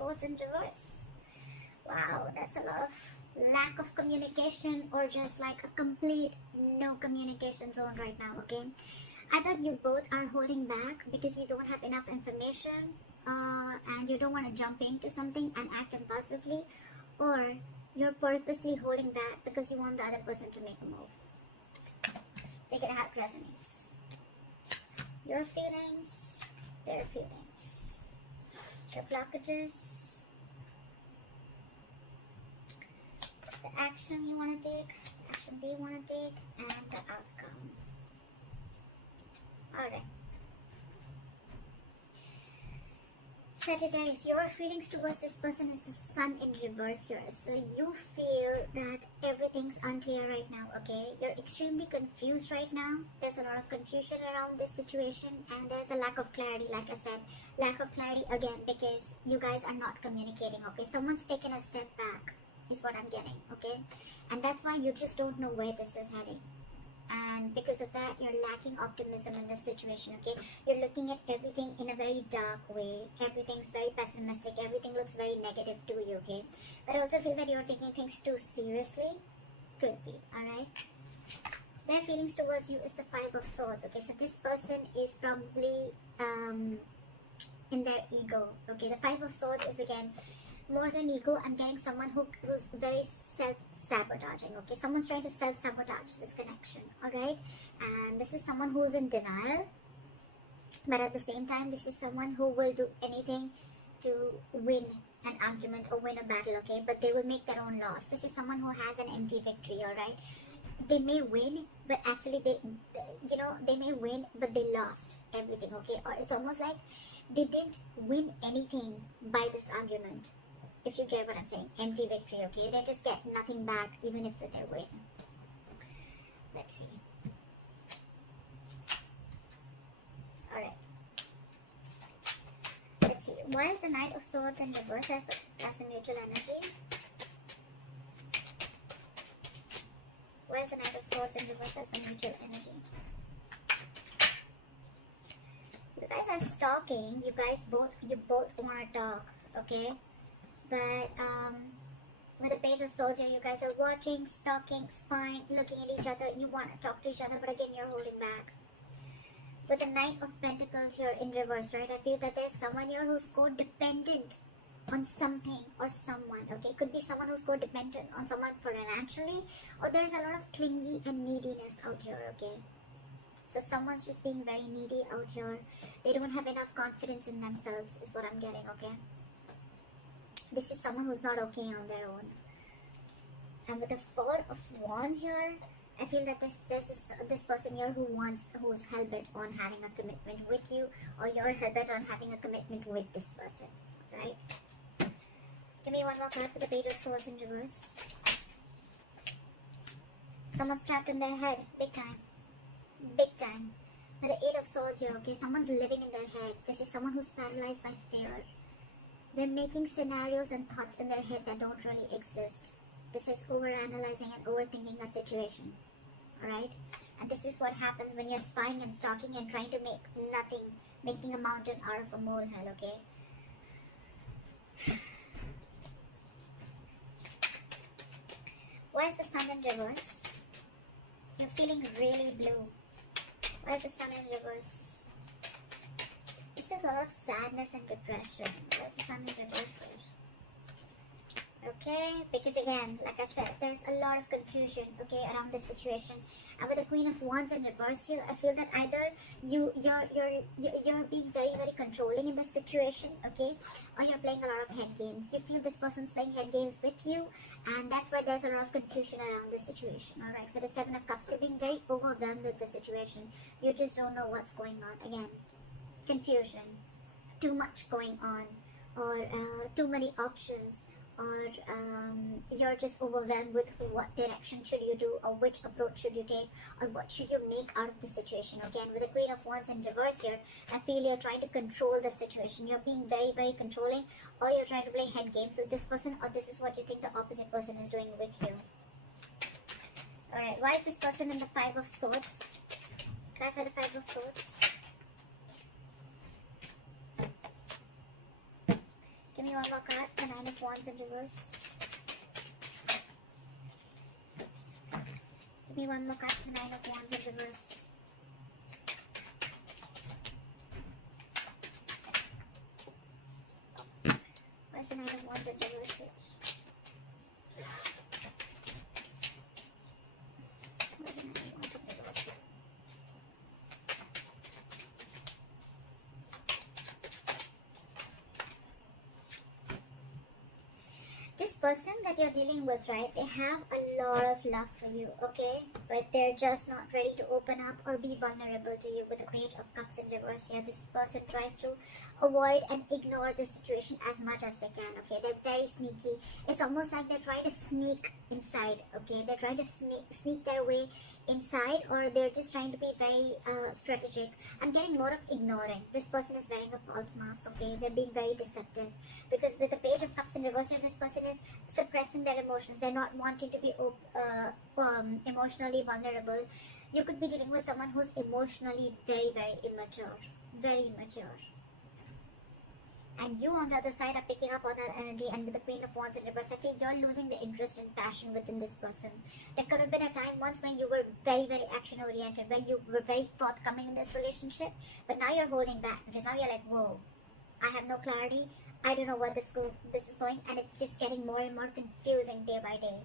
Swords in reverse. Wow, that's a lot of lack of communication, or just like a complete no communication zone right now, okay? Either you both are holding back because you don't have enough information, and you don't want to jump into something and act impulsively, or you're purposely holding back because you want the other person to make a move. Take it how it resonates. Your feelings, their feelings. Your blockages. The action you want to take, the action they want to take, and the outcome. Alright. Sagittarius, your feelings towards this person is the sun in reverse here. So you feel that everything's unclear right now, okay? You're extremely confused right now. There's a lot of confusion around this situation, and there's a lack of clarity, like I said. Lack of clarity again because you guys are not communicating, okay? Someone's taken a step back is what I'm getting, okay? And that's why you just don't know where this is heading. And because of that, you're lacking optimism in this situation, okay? You're looking at everything in a very dark way. Everything's very pessimistic. Everything looks very negative to you, okay? But I also feel that you're taking things too seriously. Could be, alright? Their feelings towards you is the Five of Swords, okay? So this person is probably in their ego, okay? The Five of Swords is, again, more than ego. I'm getting someone who's very self-sabotaging, okay? Someone's trying to self-sabotage this connection, alright? And this is someone who's in denial, but at the same time, this is someone who will do anything to win an argument or win a battle, okay? But they will make their own loss. This is someone who has an empty victory, alright? They may win, but actually they may win, but they lost everything, okay? Or it's almost like they didn't win anything by this argument. If you get what I'm saying, empty victory, okay? They just get nothing back, even if they win. Let's see. Alright. Let's see. Why is the Knight of Swords in reverse as the mutual energy? Why is the Knight of Swords in reverse as the mutual energy? You guys are stalking. You both want to talk, okay? But with the Page of Swords here, you guys are watching, stalking, spying, looking at each other. You want to talk to each other, but again, you're holding back. With the Knight of Pentacles here in reverse, right? I feel that there's someone here who's codependent on something or someone, okay? Could be someone who's codependent on someone financially, or there's a lot of clingy and neediness out here, okay? So someone's just being very needy out here. They don't have enough confidence in themselves, is what I'm getting, okay? This is someone who's not okay on their own. And with the Four of Wands here, I feel that this person here who's hell-bent on having a commitment with you, or you're hell-bent on having a commitment with this person, right? Give me one more card for the Page of Swords in reverse. Someone's trapped in their head, big time. Big time. With the Eight of Swords here, okay, someone's living in their head. This is someone who's paralyzed by fear. They're making scenarios and thoughts in their head that don't really exist. This is overanalyzing and overthinking a situation. Alright? And this is what happens when you're spying and stalking and trying to make nothing, making a mountain out of a molehill, okay? Why is the Sun in reverse? You're feeling really blue. Why is the Sun in reverse? This is a lot of sadness and depression. Where's the Sun in reverse here? Okay, because again, like I said, there's a lot of confusion, okay, around this situation. And with the Queen of Wands in reverse here, I feel that either you're being very, very controlling in this situation, okay, or you're playing a lot of head games. You feel this person's playing head games with you, and that's why there's a lot of confusion around this situation. All right, with the Seven of Cups, you're being very overwhelmed with the situation. You just don't know what's going on. Again, confusion, too much going on, or too many options, or you're just overwhelmed with what direction should you do, or which approach should you take, or what should you make out of the situation. Again, with the Queen of Wands in reverse here, I feel you're trying to control the situation. You're being very, very controlling, or you're trying to play head games with this person, or this is what you think the opposite person is doing with you. Alright, why is this person in the Five of Swords? Try for the Five of Swords. Give me one more card. The Nine of Wands in reverse. Give me one more card. The Nine of Wands in reverse. Where's the Nine of Wands in reverse here? Where's the Nine of Wands in reverse here? This person that you're dealing with, right, they have a lot of love for you, okay? But they're just not ready to open up or be vulnerable to you. With the Page of Cups in reverse here, this person tries to avoid and ignore the situation as much as they can, okay? They're very sneaky. It's almost like they're trying to sneak inside, okay? They're trying to sneak their way inside, or they're just trying to be very strategic. I'm getting more of ignoring. This person is wearing a false mask, okay? They're being very deceptive, because with the Page of Cups in reverse here, this person is suppressing their emotions. They're not wanting to be emotionally vulnerable. You could be dealing with someone who's emotionally very, very immature. Very immature. And you on the other side are picking up on that energy, and with the Queen of Wands in reverse, I feel you're losing the interest and passion within this person. There could have been a time once when you were very, very action oriented, where you were very forthcoming in this relationship, but now you're holding back, because now you're like, whoa, I have no clarity, I don't know where this is going, and it's just getting more and more confusing day by day.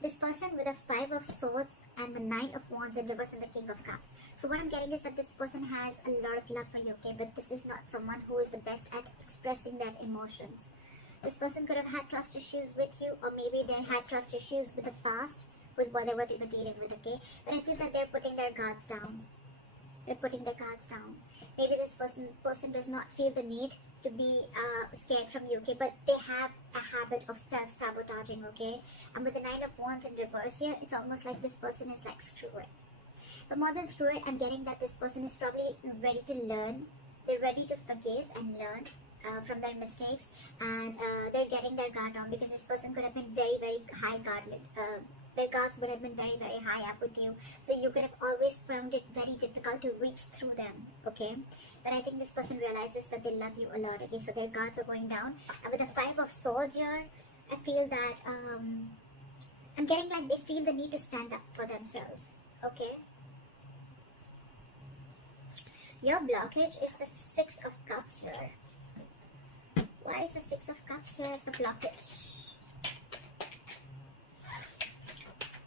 This person with a Five of Swords and the Nine of Wands in reverse and the King of Cups. So what I'm getting is that this person has a lot of love for you, okay? But this is not someone who is the best at expressing their emotions. This person could have had trust issues with you, or maybe they had trust issues with the past, with whatever they were dealing with, okay? But I feel that they're putting their guards down. They're putting their guards down. Maybe this person does not feel the need to be scared from you, okay? But they have a habit of self-sabotaging, okay? And with the Nine of Wands in reverse here, it's almost like this person is like, screw it. But more than screw it, I'm getting that this person is probably ready to learn. They're ready to forgive and learn from their mistakes, and they're getting their guard down, because this person could have been very, very high guarded. Their guards would have been very, very high up with you, so you could have always found it very difficult to reach through them, okay? But I think this person realizes that they love you a lot, okay? So their guards are going down. And with the Five of Swords here, I feel that I'm getting like they feel the need to stand up for themselves, okay? Your blockage is the Six of Cups here. Why is the Six of Cups here as the blockage?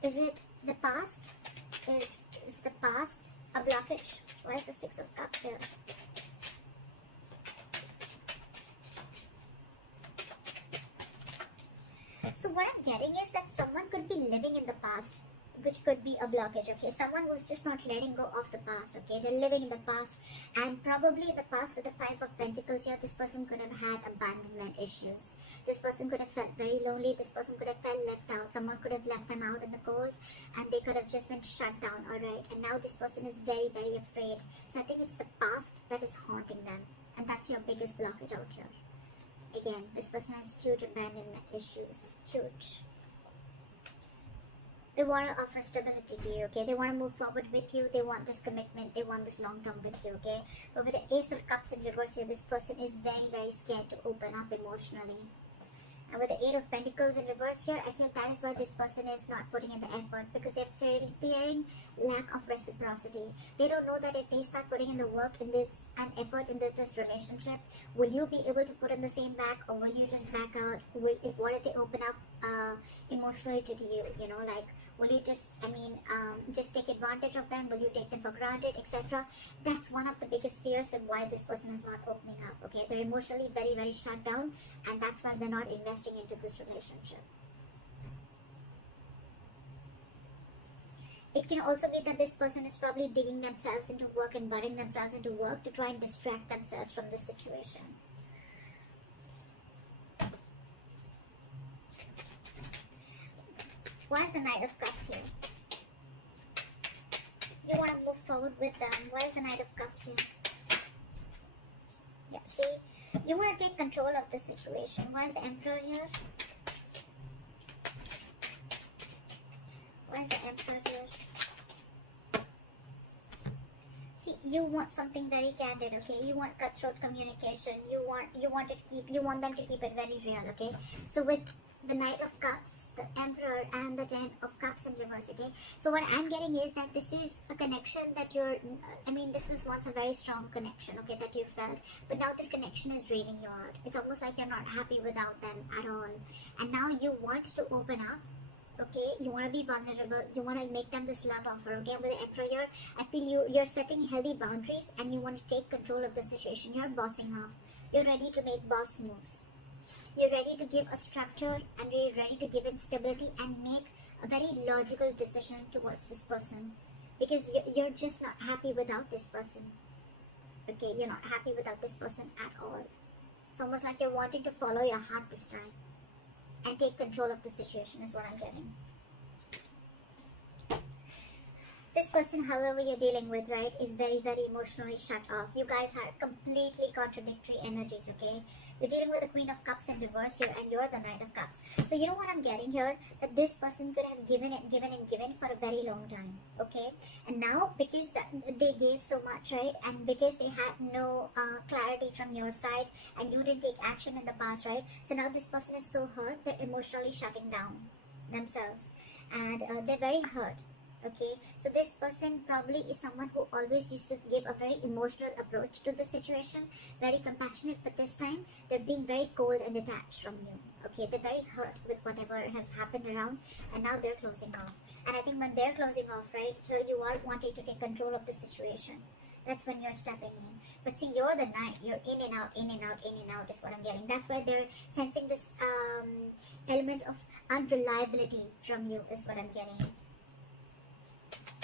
Is it the past? Is the past a blockage? Why is the Six of Cups here? So what I'm getting is that someone could be living in the past, which could be a blockage, okay? Someone who's just not letting go of the past, okay? They're living in the past, and probably in the past with the Five of Pentacles here, this person could have had abandonment issues. This person could have felt very lonely. This person could have felt left out. Someone could have left them out in the cold, and they could have just been shut down, alright? And now this person is very, very afraid. So I think it's the past that is haunting them, and that's your biggest blockage out here. Again, this person has huge abandonment issues. Huge. They want to offer stability to you, okay? They want to move forward with you. They want this commitment. They want this long term with you, okay? But with the Ace of Cups in reverse here, this person is very, very scared to open up emotionally. And with the Eight of Pentacles in reverse here, I feel that is why this person is not putting in the effort, because they're fearing lack of reciprocity. They don't know that if they start putting in the work in this and effort in this relationship, will you be able to put in the same back, or will you just back out? What if they open up emotionally to you? You know, like, will you just, just take advantage of them? Will you take them for granted, etc.? That's one of the biggest fears that why this person is not opening up, okay? They're emotionally very, very shut down, and that's why they're not investing into this relationship. It can also be that this person is probably digging themselves into work and burying themselves into work to try and distract themselves from this situation. Why is the Knight of Cups here? You want to move forward with them. Why is the Knight of Cups here? Yeah, see? You want to take control of the situation. Why is the Emperor here? Why is the Emperor here? See, you want something very candid, okay? You want cutthroat communication. You want them to keep it very real, okay? So with the Knight of Cups, the Emperor, and the Ten of Cups in reverse, okay? So what I'm getting is that this is a connection that this was once a very strong connection, okay, that you felt, but now this connection is draining you out. It's almost like you're not happy without them at all. And now you want to open up, okay? You want to be vulnerable. You want to make them this love offer, okay? With the Emperor here, I feel you're setting healthy boundaries and you want to take control of the situation. You're bossing off. You're ready to make boss moves. You're ready to give a structure and you're ready to give it stability and make a very logical decision towards this person, because you're just not happy without this person, okay? You're not happy without this person at all. It's almost like you're wanting to follow your heart this time and take control of the situation is what I'm getting. This person, however, you're dealing with, right, is very, very emotionally shut off. You guys are completely contradictory energies, okay? You're dealing with the Queen of Cups in reverse here, and you're the Knight of Cups. So you know what I'm getting here? That this person could have given and given and given for a very long time, okay? And now, because they gave so much, right, and because they had no clarity from your side, and you didn't take action in the past, right? So now this person is so hurt, they're emotionally shutting down themselves, and they're very hurt. Okay, so this person probably is someone who always used to give a very emotional approach to the situation, very compassionate, but this time they're being very cold and detached from you. Okay, they're very hurt with whatever has happened around, and now they're closing off. And I think when they're closing off, right, here you are wanting to take control of the situation. That's when you're stepping in. But see, you're the Knight. You're in and out, in and out, in and out is what I'm getting. That's why they're sensing this element of unreliability from you is what I'm getting.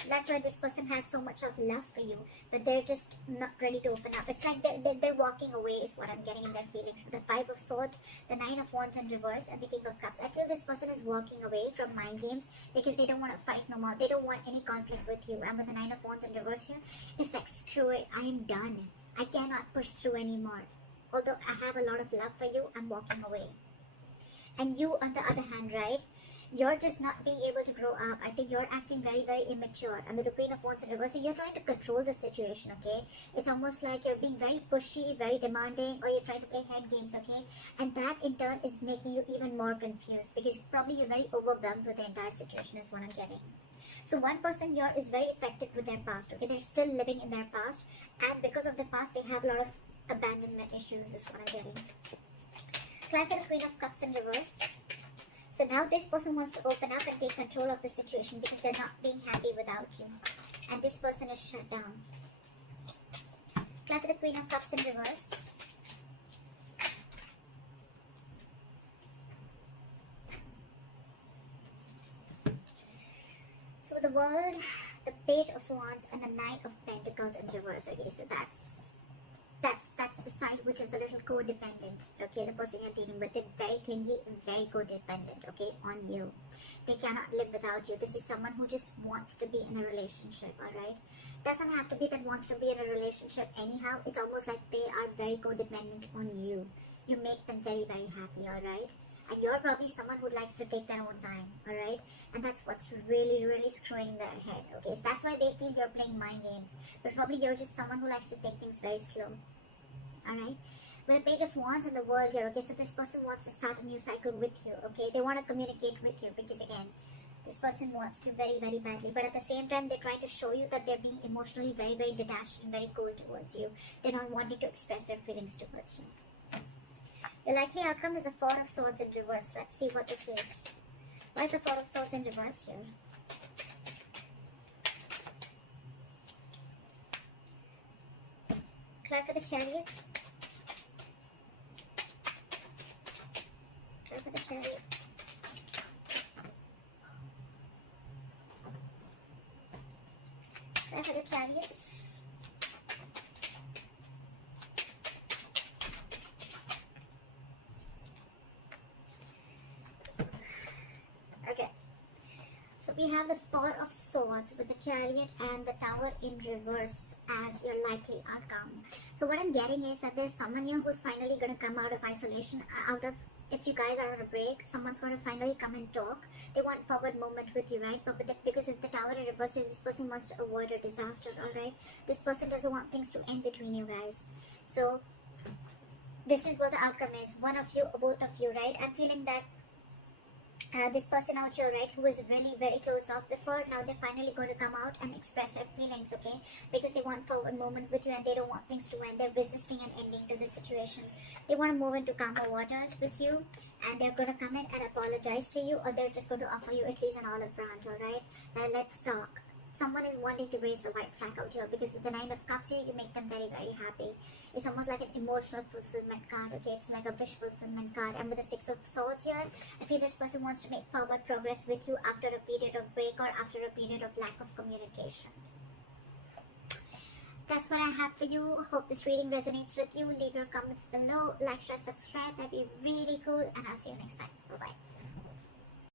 That's why this person has so much of love for you, but they're just not ready to open up. It's like they're walking away is what I'm getting in their feelings. With the Five of Swords, the Nine of Wands in reverse, and the King of Cups. I feel this person is walking away from mind games because they don't want to fight no more. They don't want any conflict with you. And with the Nine of Wands in reverse here, it's like, screw it, I am done. I cannot push through anymore. Although I have a lot of love for you, I'm walking away. And you, on the other hand, right, you're just not being able to grow up. I think you're acting very, very immature. And with the Queen of Wands in reverse, so you're trying to control the situation, okay? It's almost like you're being very pushy, very demanding, or you're trying to play head games, okay? And that in turn is making you even more confused because probably you're very overwhelmed with the entire situation is what I'm getting. So one person here is very affected with their past, okay? They're still living in their past, and because of the past, they have a lot of abandonment issues is what I'm getting. Climb for the Queen of Cups in reverse. So now this person wants to open up and take control of the situation because they're not being happy without you. And this person is shut down. Climb for the Queen of Cups in reverse. So the World, the Page of Wands, and the Knight of Pentacles in reverse. Okay, so that's the side which is a little codependent. Okay, the person you're dealing with, they're very clingy and very codependent, okay, on you. They cannot live without you. This is someone who just wants to be in a relationship, alright? Doesn't have to be that wants to be in a relationship anyhow. It's almost like they are very codependent on you. You make them very, very happy, alright? And you're probably someone who likes to take their own time, alright? And that's what's really, really screwing their head, okay? So that's why they feel you're playing mind games. But probably you're just someone who likes to take things very slow, alright? With the Page of Wands in the World here, okay? So this person wants to start a new cycle with you, okay? They want to communicate with you because, again, this person wants you very, very badly. But at the same time, they're trying to show you that they're being emotionally very, very detached and very cold towards you. They're not wanting to express their feelings towards you. Your likely outcome is the Four of Swords in reverse. Let's see what this is. Why is the Four of Swords in reverse here? Climb for the Chariot. Climb for the Chariot. Climb for the Chariot. We have the Four of Swords with the Chariot and the Tower in reverse as your likely outcome. So what I'm getting is that there's someone here who's finally going to come out of isolation, out of if you guys are on a break, someone's going to finally come and talk. They want forward movement with you, right? But because if the Tower in reverse, this person wants to avoid a disaster, alright? This person doesn't want things to end between you guys. So this is what the outcome is. One of you or both of you, right? I'm feeling that this person out here, right, who was really very closed off before, now they're finally going to come out and express their feelings, okay? Because they want forward movement with you and they don't want things to end. They're resisting an ending to this situation. They want to move into calmer waters with you, and they're going to come in and apologize to you, or they're just going to offer you at least an olive branch, alright? Now let's talk. Someone is wanting to raise the white flag out here, because with the Nine of Cups here, you make them very, very happy. It's almost like an emotional fulfillment card, okay? It's like a wish fulfillment card. And with the Six of Swords here, I feel this person wants to make forward progress with you after a period of break or after a period of lack of communication. That's what I have for you. Hope this reading resonates with you. Leave your comments below. Like, share, subscribe. That'd be really cool. And I'll see you next time. Bye-bye.